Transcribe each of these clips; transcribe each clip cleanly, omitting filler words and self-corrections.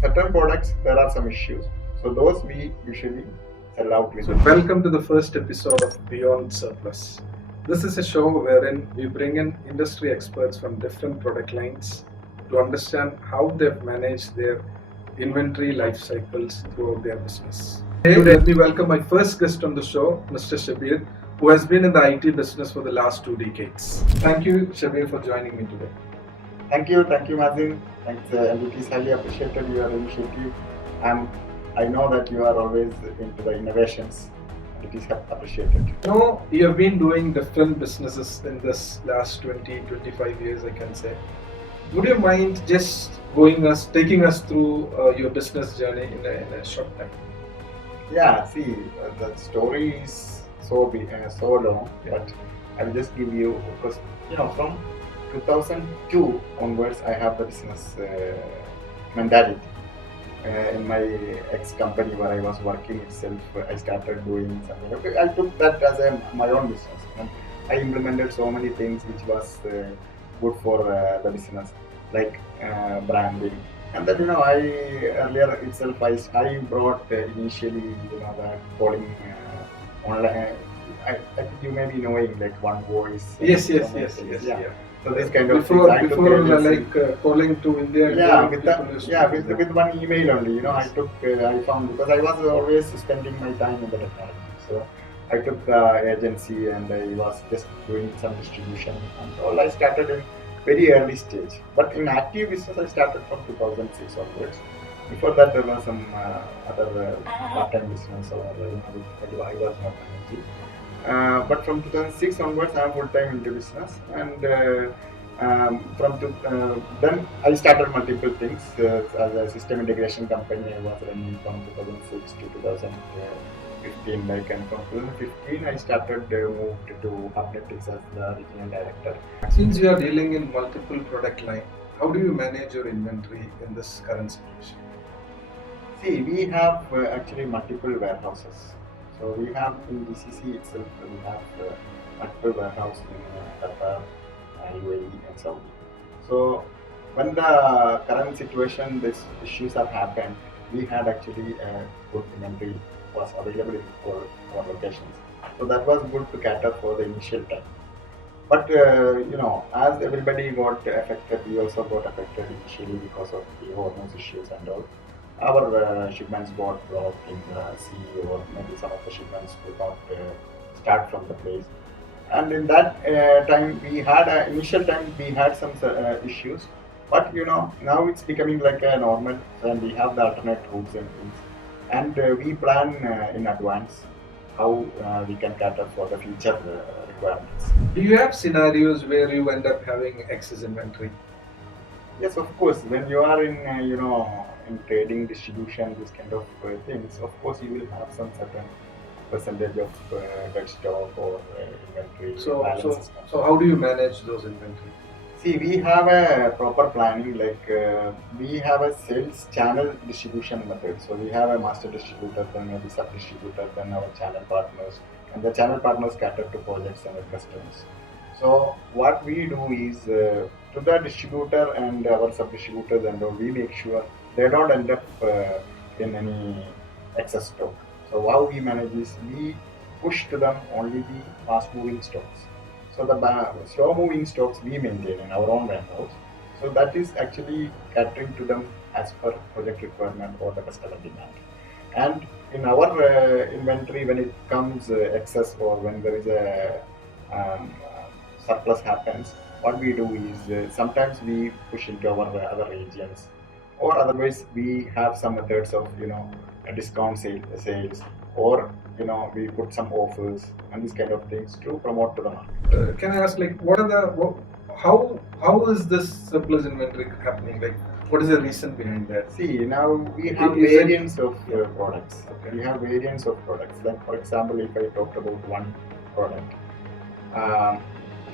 certain products there are some issues, so those we usually sell out with. So, welcome to the first episode of Beyond Surplus. This is a show wherein we bring in industry experts from different product lines to understand how they've managed their inventory life cycles throughout their business. Today, let me welcome my first guest on the show, Mr. Shabeer, who has been in the IT business for the last 2 decades. Thank you, Shabeer, for joining me today. Thank you, Mazin. Thanks, and it is highly appreciated your initiative, and I know that you are always into the innovations. It is appreciated. Now, you have been doing different businesses in this last 20-25 years, I can say. Would you mind just taking us through your business journey in a short time? Yeah, see, the story is so big, so long, but I will just give you, because from 2002 onwards, I have the business mentality. In my ex-company where I was working itself, I started doing something. Okay, I took that as my own business, and I implemented so many things which was good for the business, like branding. And then I earlier itself I brought initially the calling online. I think you may be knowing like One Voice. Yes. Yeah. So this kind of before calling to India. With one email only. I found, because I was always spending my time in the technology. So I took the agency and I was just doing some distribution and all. I started in very early stage. But in active business, I started from 2006 onwards. Before that, there was some other part-time business or I was not managing. But from 2006 onwards, I am full-time into business, and then I started multiple things as a system integration company. I was running from 2006 to 2015. And from 2015, I started moved to HUBNETIX as the regional director. Since you are dealing in multiple product line, how do you manage your inventory in this current situation? See, we have actually multiple warehouses. So we have in GCC itself, we have multiple warehouse in Qatar, UAE and Saudi. So when the current situation, these issues have happened, we had actually a good inventory was available in all our locations. So that was good to cater for the initial time. But as everybody got affected, we also got affected initially because of the hormones issues and all. Our shipments got blocked in the sea, or maybe some of the shipments could not start from the place. And in that time, we had initial time we had some issues, but now it's becoming like a normal, and we have the alternate routes and things, and we plan in advance how we can cater for the future requirements. Do you have scenarios where you end up having excess inventory? Yes, of course. When you are in in trading, distribution, this kind of things, of course you will have some certain percentage of dead stock or inventory. So how do you manage those inventory? See, we have a proper planning. Like we have a sales channel distribution method. So we have a master distributor, then maybe sub distributor, then our channel partners, and the channel partners cater to projects and our customers. So what we do is to the distributor and our sub distributors and all, we make sure they don't end up in any excess stock. So how we manage is we push to them only the fast moving stocks. So the slow moving stocks we maintain in our own warehouse. So that is actually catering to them as per project requirement or the customer demand. And in our inventory, when it comes excess or when there is a surplus happens, what we do is sometimes we push into our other regions, or otherwise we have some methods of discount sales, or we put some offers and these kind of things to promote to the market. Can I ask, like, how is this surplus inventory happening? Like, what is the reason behind that? See, now we have variants of products. Okay. We have variants of products. Like for example, if I talked about one product,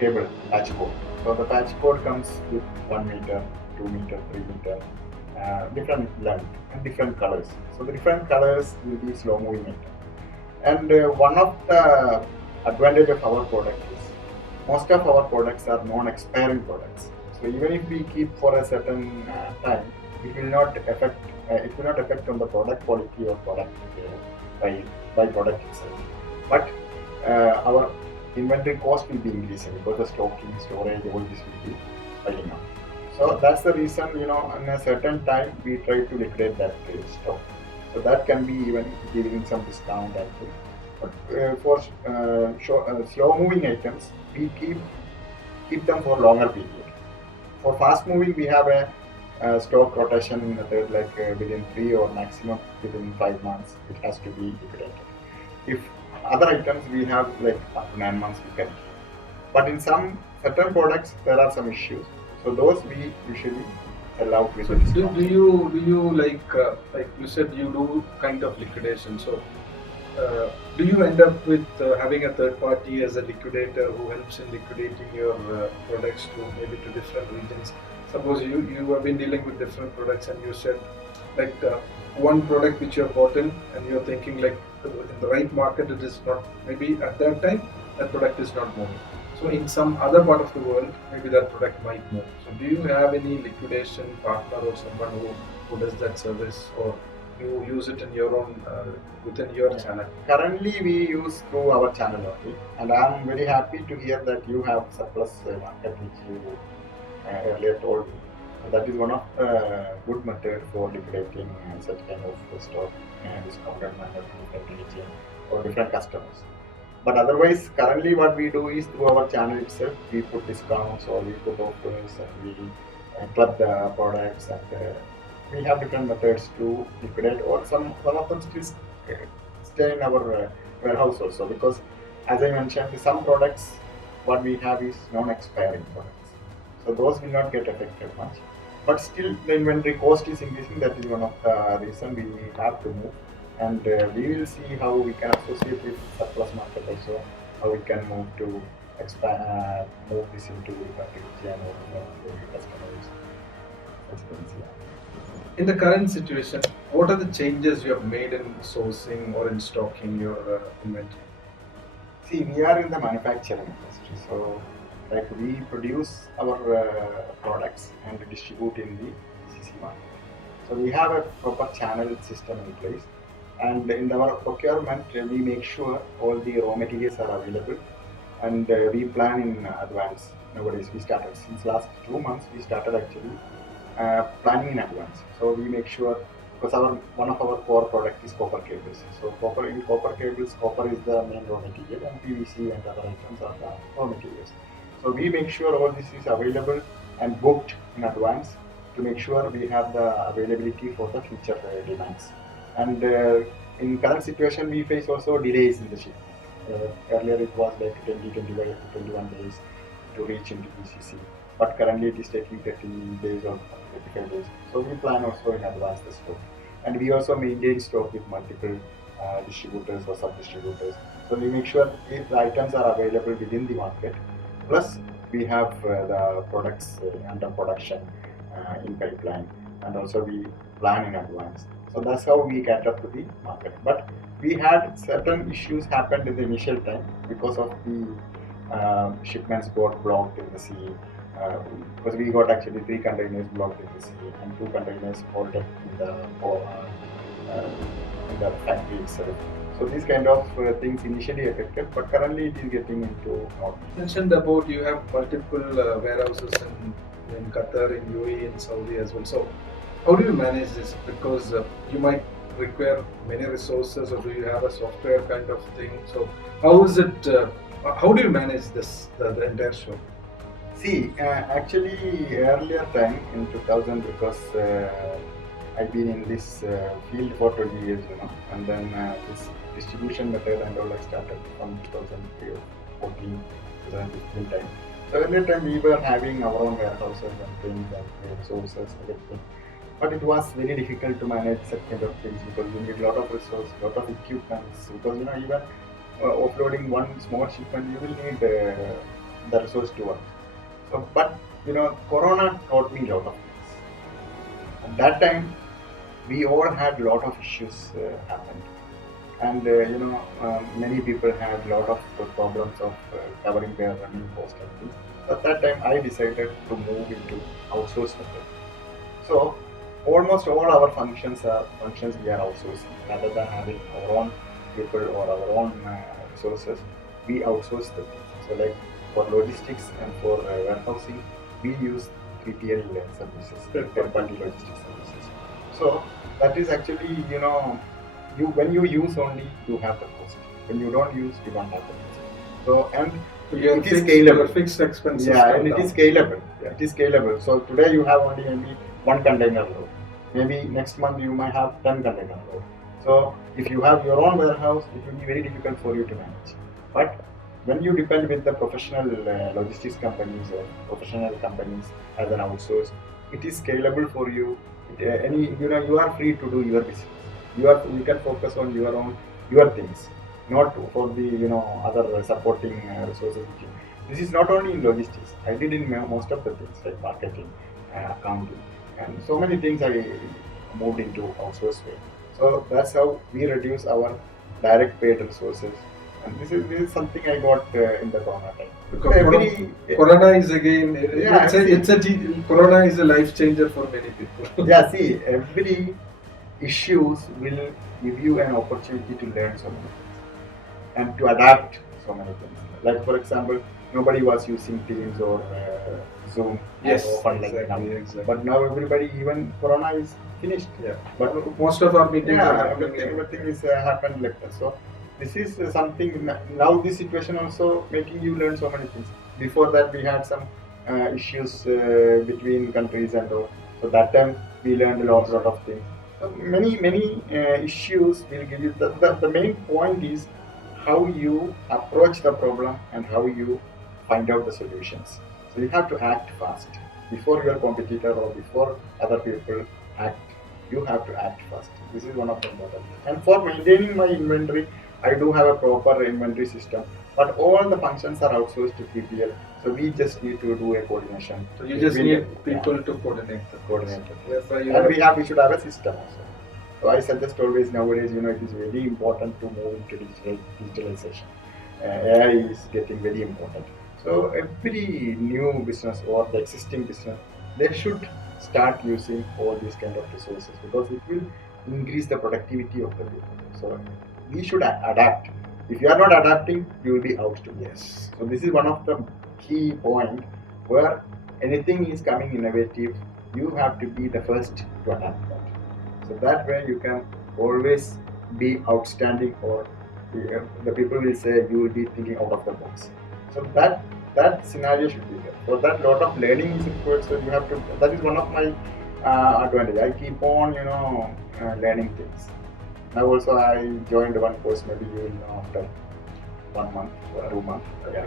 cable patch cord. So the patch cord comes with 1 meter, 2 meter, 3 meter, different length and different colors. So the different colors will be slow moving meter. And one of the advantage of our product is most of our products are non-expiring products. So even if we keep for a certain time, it will not affect it will not affect on the product quality or product by by product itself. But our inventory cost will be increasing because the stocking, storage, all this will be piling up. So that's the reason, in a certain time we try to liquidate that stock. So that can be even giving some discount and things. But for slow moving items, we keep them for longer period. For fast moving, we have a stock rotation method, like within 3 or maximum within 5 months, it has to be liquidated. If other items, we have like up to 9 months we can. But in some certain products, there are some issues. So those we usually sell out with So a do, discount. do you like you said you do kind of liquidation. So do you end up with having a third party as a liquidator who helps in liquidating your products to maybe to different regions? Suppose you have been dealing with different products and you said like one product which you have bought in and you're thinking like in the right market it is not, maybe at that time that product is not moving. So in some other part of the world maybe that product might move. So do you have any liquidation partner or someone who does that service, or you use it in your own within your channel? Currently, we use through our channel only, and I'm very happy to hear that you have surplus market, which you earlier told me. That is one of the good method for liquidating such kind of stock, discounted manner to different region or different customers. But otherwise, currently what we do is through our channel itself, we put discounts or we put offers and we club the products, and we have different methods to liquidate, or some of them still stay in our warehouse also, because as I mentioned, some products what we have is non-expiring products, so those will not get affected much. But still, the inventory cost is increasing. That is one of the reason we have to move, and we will see how we can associate with surplus market also, how we can move to expand, move this into different region or customers. That's what we see. In the current situation, what are the changes you have made in sourcing or in stocking your inventory? See, we are in the manufacturing industry, so like we produce our products and distribute in the GCC market. So we have a proper channel system in place, and in our procurement, we make sure all the raw materials are available, and we plan in advance. Nowadays, we started since last 2 months. We started actually planning in advance. So we make sure, because our one of our core product is copper cables. So copper cables, copper is the main raw material, and PVC and other items are the raw materials. So we make sure all this is available and booked in advance to make sure we have the availability for the future demands. And in current situation, we face also delays in the shipment. Earlier it was like 20, 25, 21 days to reach into GCC, but currently it is taking 30 days or 35 days. So we plan also in advance the stock, and we also maintain stock with multiple distributors or sub-distributors. So we make sure if the items are available within the market, plus we have the products under production in pipeline, and also we plan in advance. So that's how we cater to the market. But we had certain issues happened in the initial time because of the shipments got blocked in the sea, because we got actually 3 containers blocked in the sea and 2 containers halted in the factory itself. So these kind of things initially affected, but currently it is getting into normal. You mentioned about you have multiple warehouses in Qatar, in UAE, in Saudi as well. So how do you manage this? Because you might require many resources, or do you have a software kind of thing? So how is it? How do you manage this, the entire show? See, actually, earlier time in 2000, because I've been in this field for 20 years, and then this distribution method and all I started from 2014, 2015 time. So earlier time we were having our own warehouses and things and resources, everything. But it was very difficult to manage such kind of things because you need a lot of resources, lot of equipments. Because even offloading one small shipment, you will need the resource to work. So, but Corona taught me a lot of things. At that time, we all had a lot of issues happened, and many people had a lot of problems of covering their running cost and things. At that time, I decided to move into outsource method. So almost all our functions we are outsourcing rather than having our own people or our own resources. We outsource the things. So like for logistics and for warehousing, we use 3PL services, third-party logistics services. So that is actually, you when you use only, you have the cost. When you don't use, you don't have the cost. So and Your it is fixed, scalable. your fixed expenses Yeah, come and it down. is scalable. Yeah, it is scalable. So today you have only maybe one container load. Maybe next month you might have 10 container load. So if you have your own warehouse, it will be very difficult for you to manage. But when you depend with the professional logistics companies or professional companies as an outsource, it is scalable for you. You are free to do your business. You can focus on your things, not for the other supporting resources. This is not only in logistics. I did in most of the things like marketing, accounting, and so many things I moved into outsource way. So that's how we reduce our direct paid resources. And this is something I got in the corona time. Because Every Corona is again, Yeah, Corona is a life changer for many people. yeah, see, every issues will give you an opportunity to learn so many things and to adapt so many things. Like for example, nobody was using Teams or Zoom Yes, or open like now. exactly. But now everybody, even Corona is finished. Yeah. But Most of our meetings yeah, are happening. everything is happened like that. So this is something now. This situation also making you learn so many things. Before that, we had some issues between countries and all. So that time we learned a lot of things. So many issues will give you the main point is how you approach the problem and how you find out the solutions. So you have to act fast before your competitor or before other people act. You have to act fast. This is one of the important. And for maintaining my inventory, I do have a proper inventory system. But all the functions are outsourced to 3PL. So we just need to do a coordination. So you just need people to coordinate the coordinate. That's why And we should have a system also. So I suggest always nowadays, it is very important to move into digitalization. AI is getting very important. So every new business or the existing business, they should start using all these kind of resources because it will increase the productivity of the people. So we should adapt. If you are not adapting, you will be out to yes. So this is one of the key point where anything is coming innovative, you have to be the first to adapt that. So that way you can always be outstanding, or the people will say you will be thinking out of the box. So that scenario should be there. For that, lot of learning is required. So you have to. That is one of my advantage. I keep on learning things. Now also I joined one course. Maybe you will know after 1 month or 2 months. Yeah.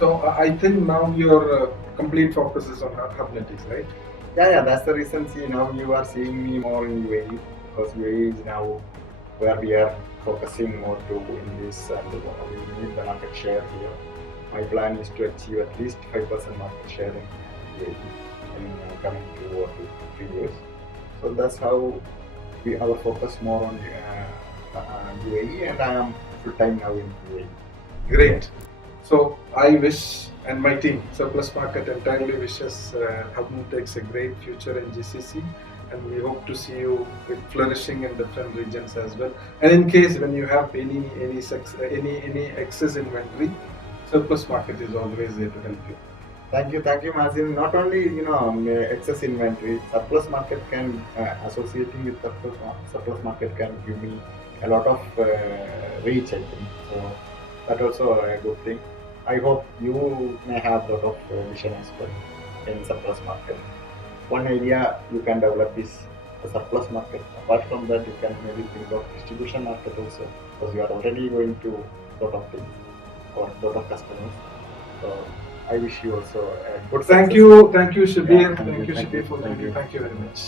So I think now your complete focus is on HUBNETIX, right? Yeah, that's the reason. See, now you are seeing me more in UAE because UAE is now where we are focusing more to in this, and we need the market share here. My plan is to achieve at least 5% market share in UAE in coming 2 or 3 years. So that's how our focus more on UAE, and I am full time now in UAE. Great. So I wish, and my team, Surplus Market, entirely wishes HUBNETIX a great future in GCC, and we hope to see you flourishing in different regions as well. And in case when you have any excess inventory, Surplus Market is always there to help you. Thank you, Mazin. Not only excess inventory, surplus market can associating with surplus market can give me a lot of reach, I think. So that also a good thing. I hope you may have a lot of vision as well in surplus market. One area you can develop is the surplus market. Apart from that, you can maybe think of distribution market also, because you are already going to lot of things or lot of customers. So I wish you also a good success. Thank you, Shabeer. Yeah, thank you, Shabeer, for thank joining. you. Thank you very much.